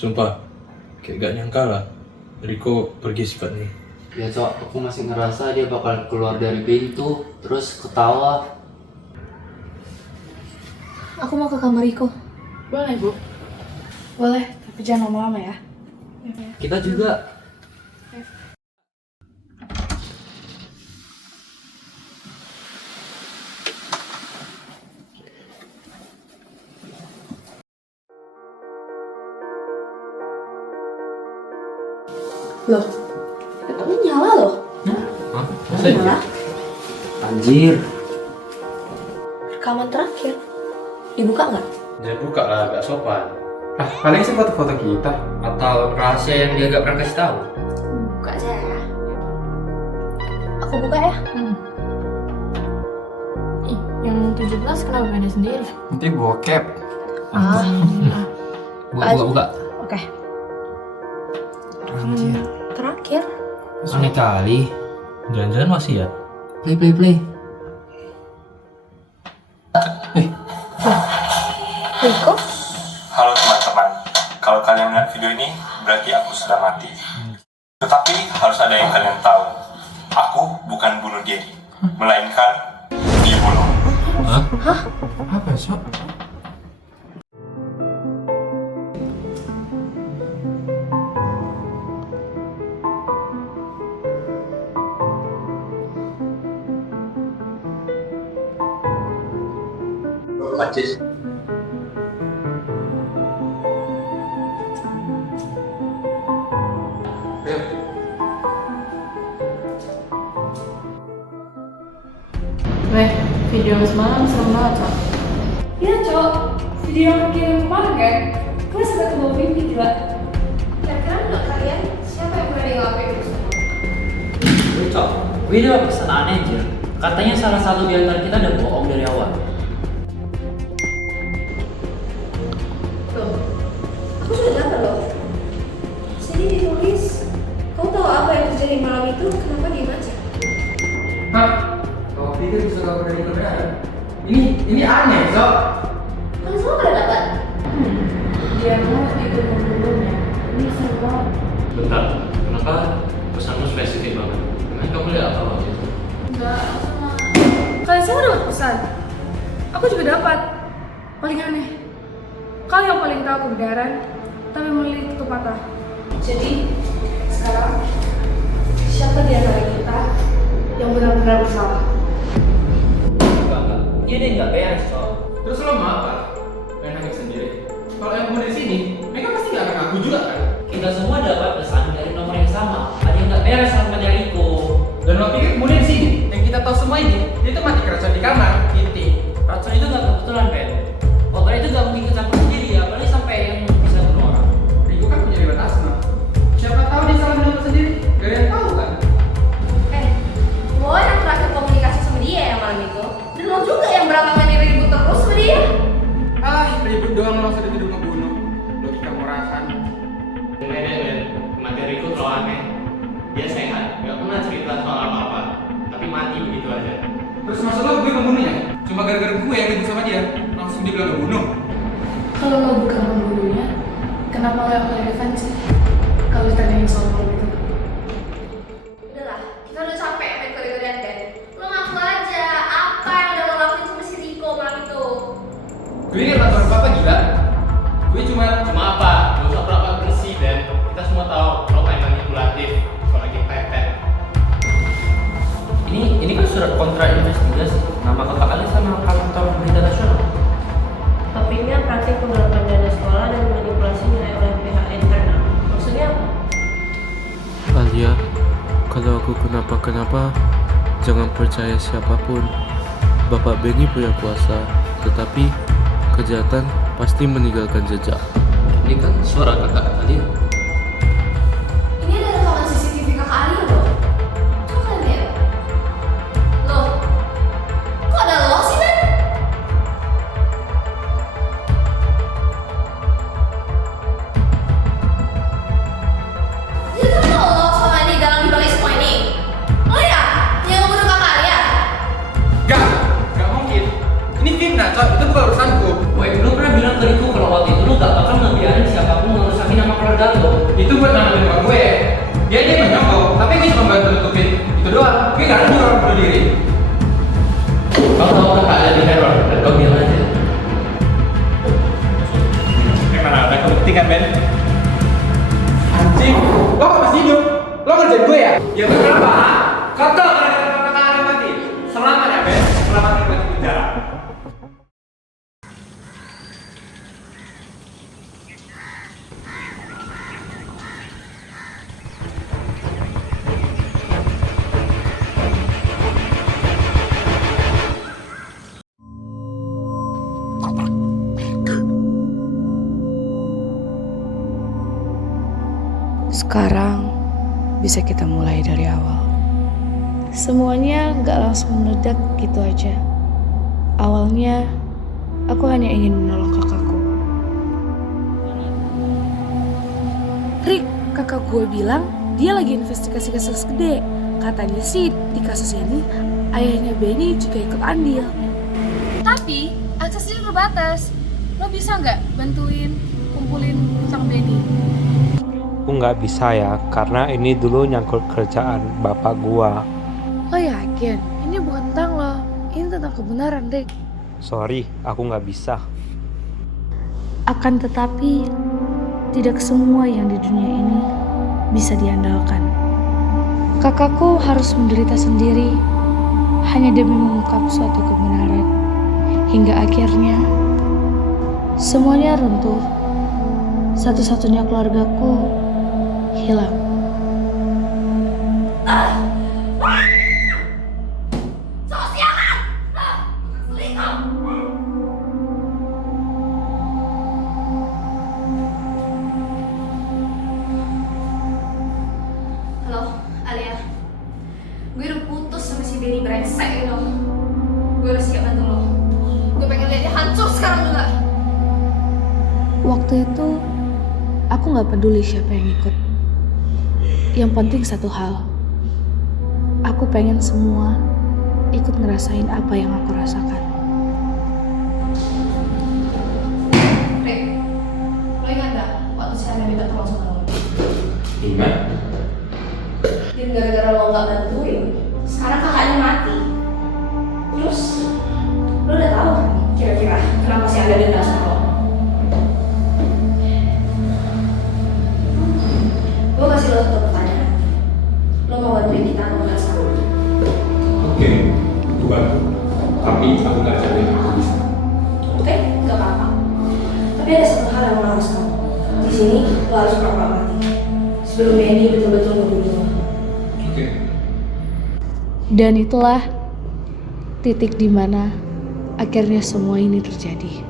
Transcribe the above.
Sumpah, kayak gak nyangka lah Riko pergi sifatnya. Ya Cok, aku masih ngerasa dia bakal keluar dari pintu terus ketawa. Aku mau ke kamar Riko. Boleh, Bu? Boleh, tapi jangan lama-lama ya. Kita juga. Loh, ini nyala loh. Hah? Nyala? Anjir. Rekaman terakhir. Dibuka nggak? Jangan buka lah, gak sopan. Paling sih foto-foto kita. Atau rahasia yang dia gak pernah kasih tahu. Buka aja ya. Aku buka ya. Ih, yang 17 kenapa main sendiri? Nanti bokep. Ah, Buka. oke. Anjir. Terakhir. Aneh kali. Jangan-jangan masih ya? Play. Riko? Halo teman-teman, kalau kalian lihat video ini berarti aku sudah mati. Tetapi harus ada yang kalian tahu, aku bukan bunuh diri, melainkan dibunuh. Apa Sok? Macis, Weh, video semalam serem banget, Cok. Iya cok, video yang kirim kemarin kan? Gue sempat bawa mimpi juga. Kira-kira menurut kalian siapa yang berani ngelakuin itu semua? Cok, gue udah pesan aneh anjir. Katanya salah satu di antara kita udah bohong dari awal. Tuh, aku sudah dapat loh. Sini ditulis, kau tahu apa yang terjadi malam itu? Kenapa diem aja? Hah? Kau pikir bisa kabur dari kebenaran? Ini aneh, Sok. Kan semua pada dapat. Dia mau ikut membunuhnya. Ini seru banget. Bentar, kenapa pesanmu spesifik banget? Emang kamu lihat apa waktu itu? Enggak, sama. Kalian semua dapat pesan. Aku juga dapat. Paling aneh, kau yang paling tahu kebenaran, tapi memilih tutup mata. Jadi, sekarang siapa di antara kita yang benar-benar bersalah? Enggak. Dia deh nggak beres, Cok. Terus lo mau apa? Main hakim sendiri. Kalau yang mau di sini, mereka pasti nggak akan ngaku juga kan? Kita semua dapat pesan dari nomor yang sama. Ada yang nggak beres sama dari Riko. Dan lo pikir kemudian di sini, yang kita tahu semua ini, dia tuh mati keracunan di kamar, inti. Racun itu nggak kebetulan, Ben. Obat itu nggak mungkin kecampur sendiri ya, apalagi sampai yang bisa bunuh orang. Rico kan punya riwayat asma. Siapa tahu dia salah menutup sendiri? Gak ada yang tahu kan? Lo yang terakhir komunikasi sama dia yang malam itu. Dan lo juga yang belakangan ribut terus sama dia. Ribut doang langsung dituduh ngebunuh. Logika murahan. Ben. Kematian Riko terlalu aneh. Dia sehat, nggak pernah cerita soal apa-apa, tapi mati begitu aja. Terus maksud lo gue membunuhnya? Cuma gara-gara gue yang ribut sama dia, langsung dia bilang ngebunuh. Kalau lo bukan pembunuhnya, kenapa lo yang paling defensif? Kalau ditanyain soal malam itu. Udahlah, kita udah capek main kode-kodean kan. Lo ngaku aja apa yang udah lo lakuin sama si Riko malam itu. Gue ini laporan papa gila. Gue cuma apa? Gak usah pura-pura bersih, Ben. Kita semua tahu lo main manipulatif, kalau lagi pepet. Ini kan surat kontrak investigasi. Nama kakak kalian sama kantor berita nasional. Topiknya praktik penggelapan dana sekolah dan manipulasi nilai oleh pihak internal. Maksudnya apa? Alia, kalau aku kenapa-kenapa, jangan percaya siapapun. Bapak Benny punya kuasa, tetapi kejahatan pasti meninggalkan jejak. Ini kan suara kakak kalian. Ini ada rekaman CCTV kakak Alia loh. Coba kalian lihat. Loh, kok ada lo sih, Ben? Jadi kan lo sama ini dalam dibalik semua ini. Lo ya, yang ngebunuh kakak Alia. gak mungkin. Ini fitnah, Cok. Itu bukan urusanku. Woi, lu pernah bilang ke Riko kalau waktu itu lu gak bakal ngebiarin siapapun ngerusakin nama bukan lo. Itu buat nangkepin bokap gue. Dia menyokok, tapi gue cuma bantu nutupin itu doang. Gue gak ada orang bunuh diri. Kau tahu kakak ada di teror, dan kau bilang aja. Emang ada kebuktikan, Ben? Anjing, lo kok masih hidup? Lo ngerjain gue ya? Ya kenapa? Kotor gara-gara kakak ada mati. Selamat ya, Ben. Selamat menikmati penjara. Sekarang bisa kita mulai dari awal. Semuanya gak langsung meledak gitu aja. Awalnya aku hanya ingin menolong kakakku. Rick, kakak gue bilang dia lagi investigasi kasus gede. Katanya sih di kasus ini ayahnya Benny juga ikut andil. Tapi aksesnya terbatas. Lo bisa nggak bantuin kumpulin utang Benny? Aku nggak bisa ya, karena ini dulu nyangkut kerjaan bapak gua. Lo yakin? Ini bukan tentang lo, ini tentang kebenaran, Rick. Sorry, aku nggak bisa. Akan tetapi, tidak semua yang di dunia ini bisa diandalkan. Kakakku harus menderita sendiri hanya demi mengungkap suatu kebenaran. Hingga akhirnya, semuanya runtuh. Satu-satunya keluargaku hilang. Halo, Alia. Gue udah putus sama si Benny brengsek itu. Gue udah siap bantu lo. Gue pengen lihat dia hancur sekarang juga. Waktu itu, aku gak peduli siapa yang ikut. Yang penting satu hal, aku pengen semua ikut ngerasain apa yang aku rasakan. Rick, lo ingat gak waktu si Alia minta tolong sama lo? Ingat? Dan gara-gara lo gak bantuin, sekarang kakaknya mati. Terus, lo udah tahu kan kira-kira kenapa si Alia minta sama lo? Gue kasih lo satu pertanyaan. Lo mau bantuin kita atau enggak sekarang? Oke, aku bantu. Tapi aku gak jamin aku bisa. Oke, gak apa-apa. Tapi ada satu hal yang lo harus tahu. Di sini lo harus pura-pura mati. Sebelum Benny betul-betul ngebunuh lo. Oke. Dan itulah titik di mana akhirnya semua ini terjadi.